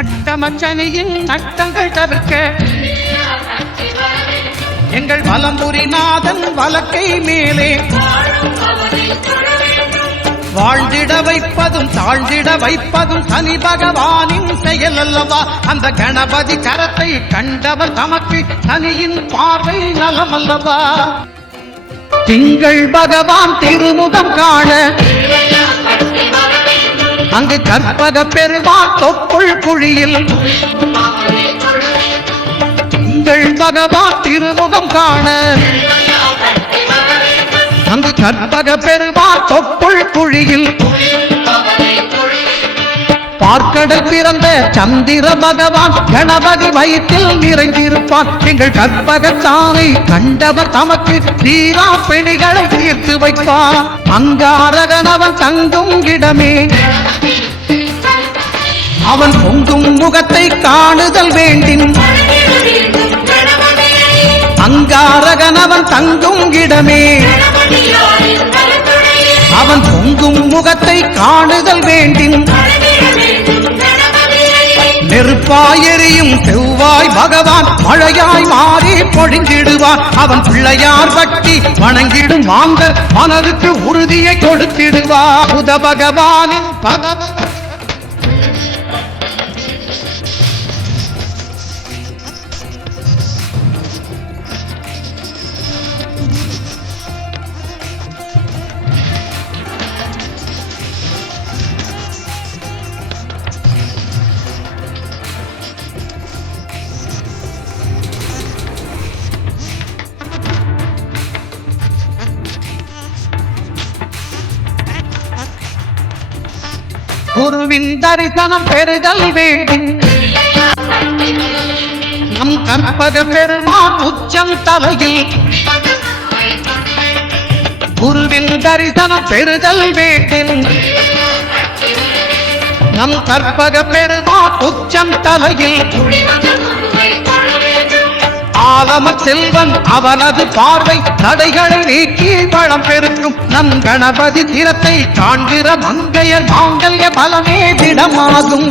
அட்டமச்சனையின் நட்டங்கள் தவிர்க்க எங்கள் வலம்புரிநாதன் வலக்கை மேலே வாழ்ந்திட வைப்பதும் தாழ்ந்திட வைப்பதும் சனி பகவானின் செயல் அல்லவா. அந்த கணபதி கரத்தை கண்டவர் தமக்கு சனியின் பார்வை நலமல்லவா. திங்கள் பகவான் திருமுகம் காண அங்கு கற்பக பெருமான் தொப்புள் குழியில் திங்கள் பகவான் திருமுகம் காண அங்கு கற்பக பெருமான் தொப்புள் குழியில் பார்க்கடல் பிறந்த சந்திர பகவான் கணபதி வயிற்றில் நிறைந்திருப்பான். எங்கள் கற்பகத்தானை கண்டவர் தமக்கு தீரா பிணிகளை தீர்த்து வைப்பான். அங்காரகனவன் தங்கும் இடமே அவன் பொங்கும் முகத்தை காணுதல் வேண்டின் அங்காரகனவன் தங்கும் இடமே அவன் பொங்கும் முகத்தை காணுதல் வேண்டின் நெருப்பாய் எரியும் செவ்வாய் பகவான் மழையாய் மாறி பொழிந்திடுவான். அவன் பிள்ளையார் பக்தி வணங்கிடும் வாங்க மனதுக்கு உறுதியை கொடுத்திடுவார். புத பகவானின் குருவின் தரிசனம் பெறுதல் வேண்டும். நம் கற்பக பெருமான் உச்சம் தலையில் குருவின் தரிசனம் பெறுதல் வேண்டும். நம் கற்பக பெருமான் உச்சம் தலையில் ஆலம செல்வன் அவனது பார்வை தடைகளை நீக்கி வளம் பெருக்கும். நம் கணபதி திறத்தை காண்கிற மங்கையர் மாங்கல்ய பலமே திடமாகும்.